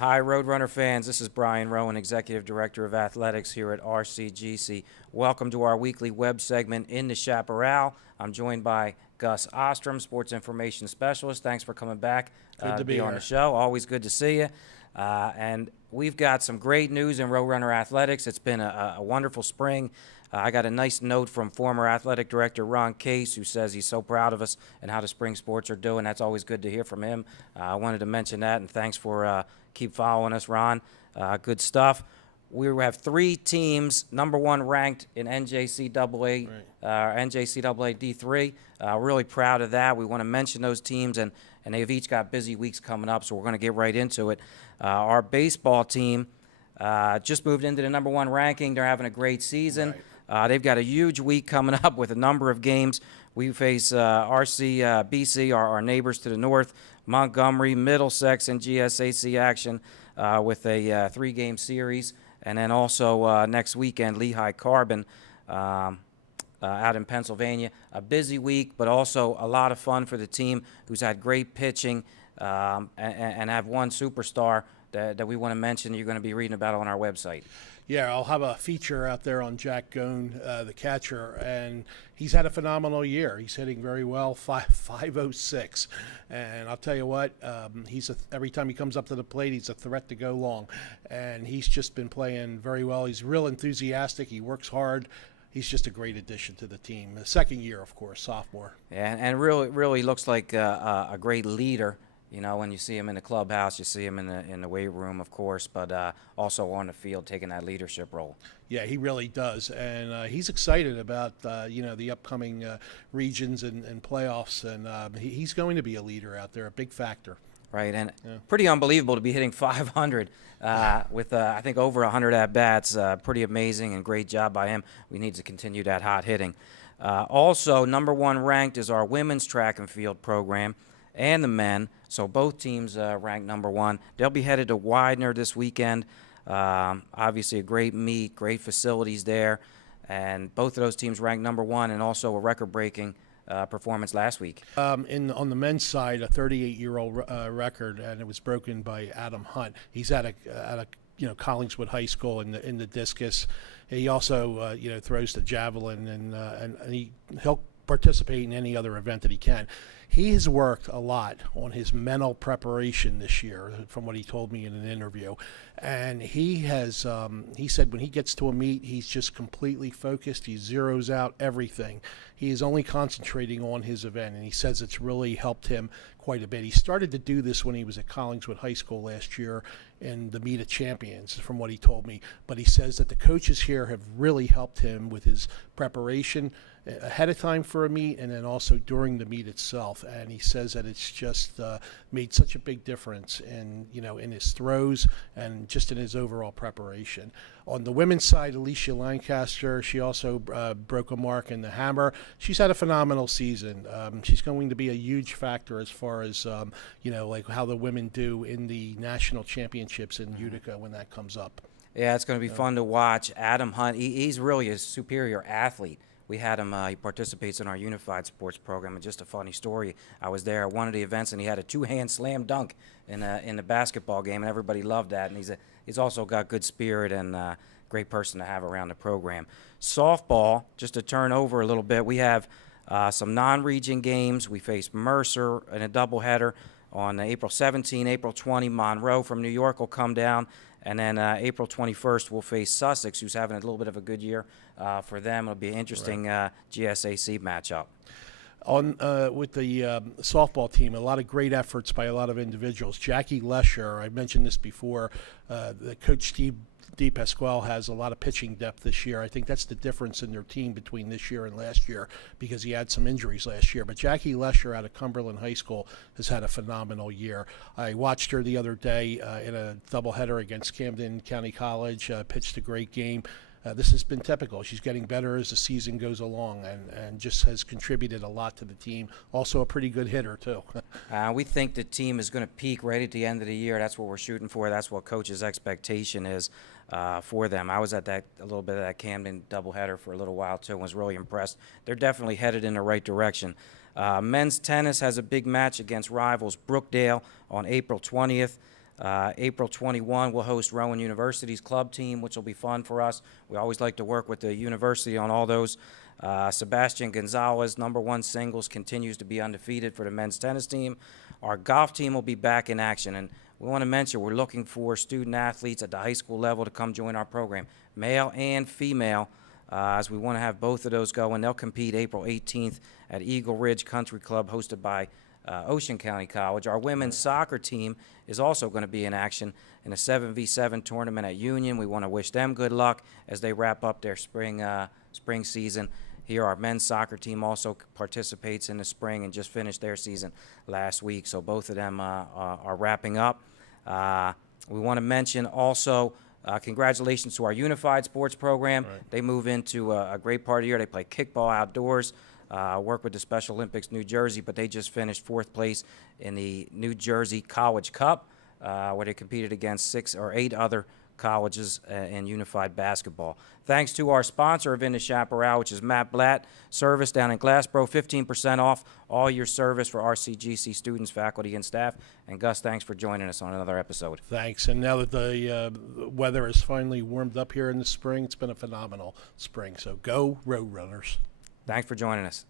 Hi, Roadrunner fans. This is Brian Rowan, Executive Director of Athletics here at RCGC. Welcome to our weekly web segment in the Chaparral. I'm joined by Gus Ostrum, Sports Information Specialist. Thanks for coming back to be on here. the show. Always good to see you. And we've got some great news in Roadrunner Athletics. It's been a wonderful spring. I got a nice note from former athletic director Ron Case, who says he's so proud of us and how the spring sports are doing. That's always good to hear from him. I wanted to mention that, and thanks for keep following us, Ron. Good stuff. We have 3 teams, number 1 ranked in NJCAA, NJCAA D3. Really proud of that. We want to mention those teams, and they've each got busy weeks coming up, so we're going to get right into it. Our baseball team just moved into the number 1 ranking. They're having a great season. They've got a huge week coming up with a number of games. We face BC, our neighbors to the north, Montgomery, Middlesex, and GSAC action with a 3-game series. And then also next weekend, Lehigh Carbon out in Pennsylvania. A busy week, but also a lot of fun for the team who's had great pitching and have one superstar that we want to mention you're going to be reading about on our website. Yeah, I'll have a feature out there on Jack Gone, the catcher, and he's had a phenomenal year. He's hitting very well, 506, and I'll tell you what, every time he comes up to the plate, he's a threat to go long, and he's just been playing very well. He's real enthusiastic. He works hard. He's just a great addition to the team. The second year, of course, sophomore. Yeah, and really looks like a great leader. You know, when you see him in the clubhouse, you see him in the weight room, of course, but also on the field taking that leadership role. Yeah, he really does, and he's excited about the upcoming regions and playoffs, and he's going to be a leader out there, a big factor. Right, and pretty unbelievable to be hitting 500 with I think over 100 at bats. Pretty amazing and great job by him. We need to continue that hot hitting. Also, number 1 ranked is our women's track and field program and the men. So both teams ranked number 1. They'll be headed to Widener this weekend. Obviously a great meet, great facilities there. And both of those teams ranked number 1 and also a record-breaking performance last week. On the men's side, a 38-year-old record, and it was broken by Adam Hunt. He's at a Collingswood High School in the discus. He also throws the javelin, and he'll participate in any other event that he can. He has worked a lot on his mental preparation this year, from what he told me in an interview. And he said when he gets to a meet, he's just completely focused. He zeroes out everything. He is only concentrating on his event, and he says it's really helped him quite a bit. He started to do this when he was at Collingswood High School last year in the Meet of Champions, from what he told me. But he says that the coaches here have really helped him with his preparation ahead of time for a meet, and then also during the meet itself. And he says that it's just made such a big difference in his throws and just in his overall preparation. On the women's side, Alicia Lancaster, she also broke a mark in the hammer. She's had a phenomenal season. She's going to be a huge factor as far as like how the women do in the national championships in Utica when that comes up. Yeah, it's going to be fun to watch. Adam Hunt, he's really a superior athlete. We had him, he participates in our unified sports program, and just a funny story. I was there at one of the events, and he had a 2-hand slam dunk in the basketball game, and everybody loved that. And he's also got good spirit and great person to have around the program. Softball, just to turn over a little bit, we have some non-region games. We face Mercer in a doubleheader on April 17, April 20. Monroe from New York will come down. And then April 21st, we'll face Sussex, who's having a little bit of a good year for them. It'll be an interesting GSAC matchup. With the softball team, a lot of great efforts by a lot of individuals. Jackie Lesher, I mentioned this before, the coach Steve DePasquale has a lot of pitching depth this year. I think that's the difference in their team between this year and last year, because he had some injuries last year. But Jackie Lesher out of Cumberland High School has had a phenomenal year. I watched her the other day in a doubleheader against Camden County College, pitched a great game. This has been typical. She's getting better as the season goes along, and just has contributed a lot to the team. Also a pretty good hitter, too. We think the team is going to peak right at the end of the year. That's what we're shooting for. That's what Coach's expectation is for them. I was at a little bit of that Camden doubleheader for a little while, too, and was really impressed. They're definitely headed in the right direction. Men's tennis has a big match against rivals Brookdale on April 20th. April 21, we'll host Rowan University's club team, which will be fun for us. We always like to work with the university on all those. Sebastian Gonzalez, #1 singles, continues to be undefeated for the men's tennis team. Our golf team will be back in action, and we want to mention we're looking for student athletes at the high school level to come join our program, male and female, as we want to have both of those going. They'll compete April 18th at Eagle Ridge Country Club, hosted by Ocean County College. Our women's soccer team is also going to be in action in a 7v7 tournament at Union. We want to wish them good luck as they wrap up their spring season. Here, our men's soccer team also participates in the spring and just finished their season last week, so both of them are wrapping up. We want to mention also congratulations to our unified sports program. Right. They move into a great part of the year. They play kickball outdoors, work with the Special Olympics New Jersey, but they just finished 4th place in the New Jersey College Cup, where they competed against 6 or 8 other colleges in unified basketball. Thanks to our sponsor of In the Chaparral, which is Matt Blatt Service down in Glassboro. 15% off all your service for RCGC students, faculty, and staff. And Gus, thanks for joining us on another episode. Thanks. And now that the weather has finally warmed up here in the spring, it's been a phenomenal spring. So go Roadrunners. Thanks for joining us.